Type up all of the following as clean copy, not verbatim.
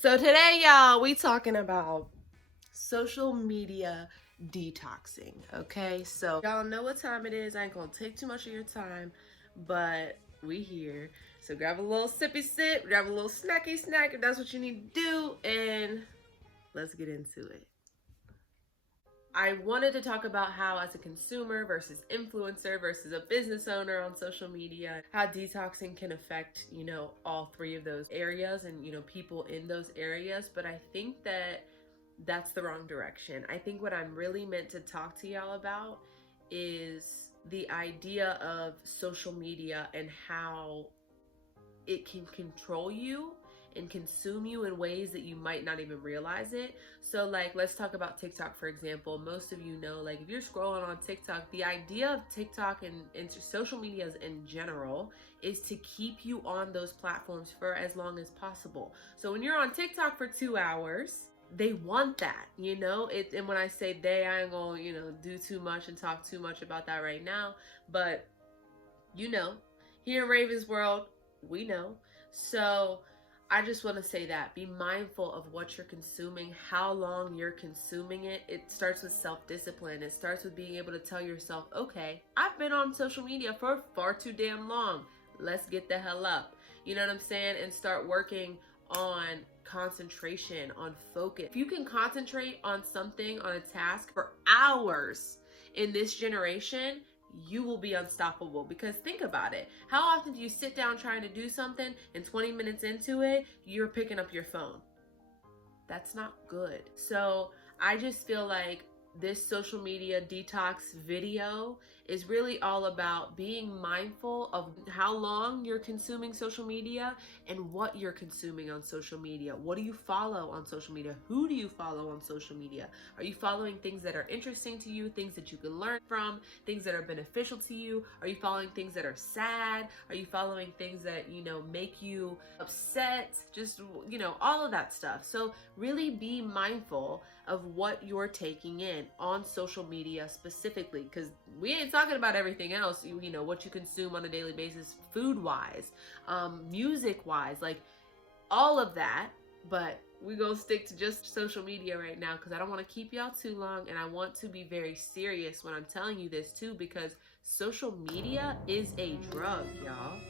So today, y'all, we talking about social media detoxing, okay? So y'all know what time it is. I ain't gonna take too much of your time, but we here. So grab a little sippy sip, grab a little snacky snack if that's what you need to do, and let's get into it. I wanted to talk about how, as a consumer versus influencer versus a business owner on social media, how detoxing can affect, all three of those areas and, people in those areas. But I think that that's the wrong direction. I think what I'm really meant to talk to y'all about is the idea of social media and how it can control you and consume you in ways that you might not even realize it. So like, let's talk about TikTok, for example. Most of you know, like, if you're scrolling on TikTok, the idea of TikTok and social medias in general is to keep you on those platforms for as long as possible. So when you're on TikTok for 2 hours, they want that, and when I say they, I ain't gonna, do too much and talk too much about that right now, but here in Raven's world, we know. So I just want to say that be mindful of what you're consuming, how long you're consuming it. It starts with self-discipline. It starts with being able to tell yourself, okay, I've been on social media for far too damn long. Let's get the hell up. You know what I'm saying? And start working on concentration, on focus. If you can concentrate on something, on a task for hours in this generation, you will be unstoppable. Because think about it. How often do you sit down trying to do something and 20 minutes into it, you're picking up your phone? That's not good. So I just feel like this social media detox video is really all about being mindful of how long you're consuming social media and what you're consuming on social media. What do you follow on social media? Who do you follow on social media? Are you following things that are interesting to you, things that you can learn from, things that are beneficial to you? Are you following things that are sad? Are you following things that, make you upset? Just, all of that stuff. So really be mindful of what you're taking in on social media specifically, because we ain't talking about everything else, what you consume on a daily basis, food wise, music wise, like all of that. But we gonna stick to just social media right now because I don't want to keep y'all too long, and I want to be very serious when I'm telling you this too, because social media is a drug, y'all.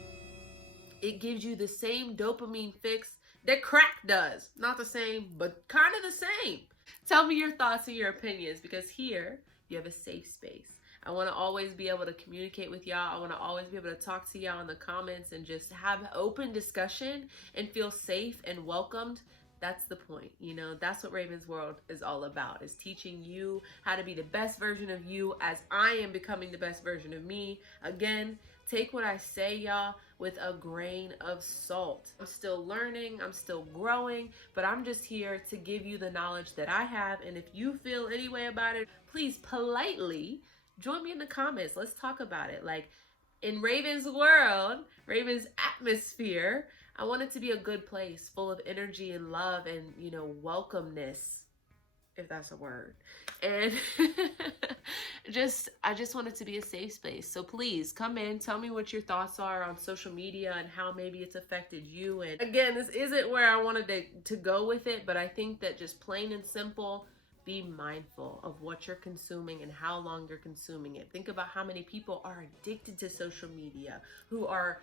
It gives you the same dopamine fix that crack does. Not the same, but kind of the same. Tell me your thoughts and your opinions, because here you have a safe space. I want to always be able to communicate with y'all. I want to always be able to talk to y'all in the comments and just have open discussion and feel safe and welcomed. That's the point. That's what Raven's World is all about, is teaching you how to be the best version of you as I am becoming the best version of me. Again, take what I say, y'all, with a grain of salt. I'm still learning, I'm still growing, but I'm just here to give you the knowledge that I have. And if you feel any way about it, please politely join me in the comments. Let's talk about it. Like, in Raven's world, Raven's atmosphere, I want it to be a good place full of energy and love and, welcomeness, if that's a word. And I just want it to be a safe space. So please come in, tell me what your thoughts are on social media and how maybe it's affected you. And again, this isn't where I wanted to go with it, but I think that just plain and simple, be mindful of what you're consuming and how long you're consuming it. Think about how many people are addicted to social media, who are,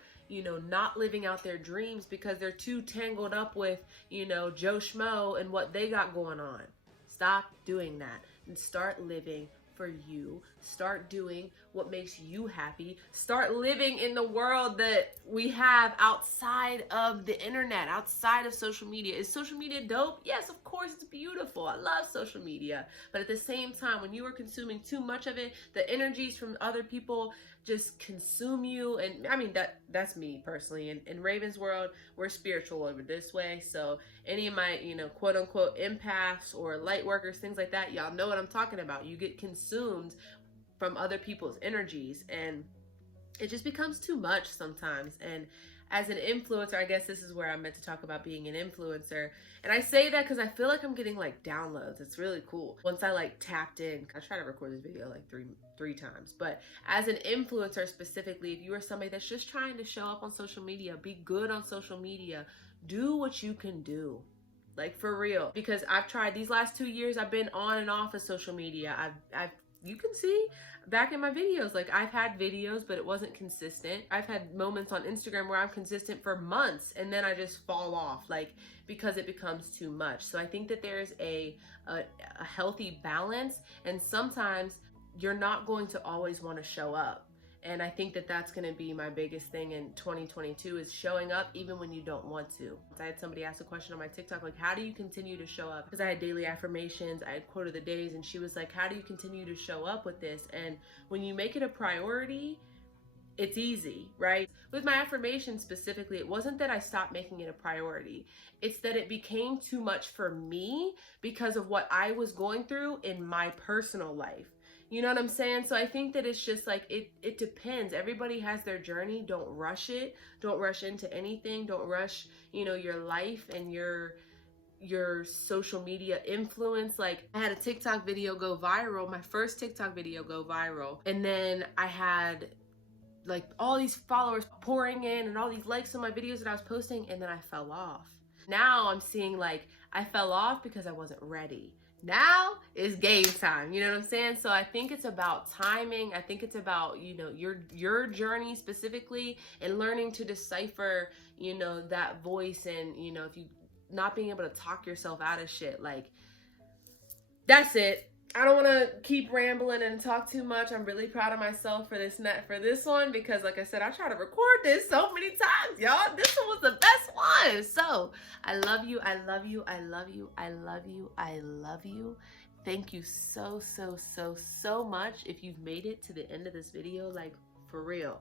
not living out their dreams because they're too tangled up with, Joe Schmo and what they got going on. Stop doing that and start living for you. Start doing what makes you happy. Start living in the world that we have outside of the internet, outside of social media. Is social media dope? Yes, of course, it's beautiful. I love social media. But at the same time, when you are consuming too much of it, the energies from other people just consume you. And I mean, that's me personally. In Raven's world, we're spiritual over this way. So any of my, quote unquote empaths or light workers, things like that, y'all know what I'm talking about. You get consumed from other people's energies, and it just becomes too much sometimes. And as an influencer, I guess this is where I'm meant to talk about being an influencer. And I say that because I feel like I'm getting like downloads. It's really cool. Once I like tapped in, I try to record this video like three times. But as an influencer specifically, if you are somebody that's just trying to show up on social media, be good on social media, do what you can do. like for real. Because I've tried these last 2 years, I've been on and off of social media. I've you can see back in my videos, like I've had videos, but it wasn't consistent. I've had moments on Instagram where I'm consistent for months and then I just fall off, like because it becomes too much. So I think that there's a healthy balance, and sometimes you're not going to always want to show up. And I think that that's going to be my biggest thing in 2022 is showing up even when you don't want to. I had somebody ask a question on my TikTok, like, how do you continue to show up? Because I had daily affirmations, I had quote of the days, and she was like, how do you continue to show up with this? And when you make it a priority, it's easy, right? With my affirmation specifically, it wasn't that I stopped making it a priority. It's that it became too much for me because of what I was going through in my personal life. You know what I'm saying? So I think that it's just like, it depends. Everybody has their journey. Don't rush it. Don't rush into anything. Don't rush, you know, your life and your social media influence. Like I had a TikTok video go viral, my first TikTok video go viral. And then I had like all these followers pouring in and all these likes on my videos that I was posting, and then I fell off. Now I'm seeing like I fell off because I wasn't ready. Now is game time, you know what I'm saying? So I think it's about timing. I think it's about, you know, your journey specifically, and learning to decipher, you know, that voice, and, you know, if you not being able to talk yourself out of shit. Like, that's it. I don't want to keep rambling and talk too much. I'm really proud of myself for this one, because like I said, I try to record this so many times, y'all. This one was the best one. So I love you. I love you. I love you. I love you. I love you. Thank you so, so, so, so much. If you've made it to the end of this video, like for real,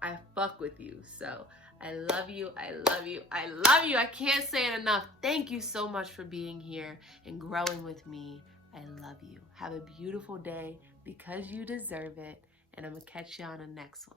I fuck with you. So I love you. I love you. I love you. I can't say it enough. Thank you so much for being here and growing with me. I love you. Have a beautiful day, because you deserve it. And I'm going to catch you on the next one.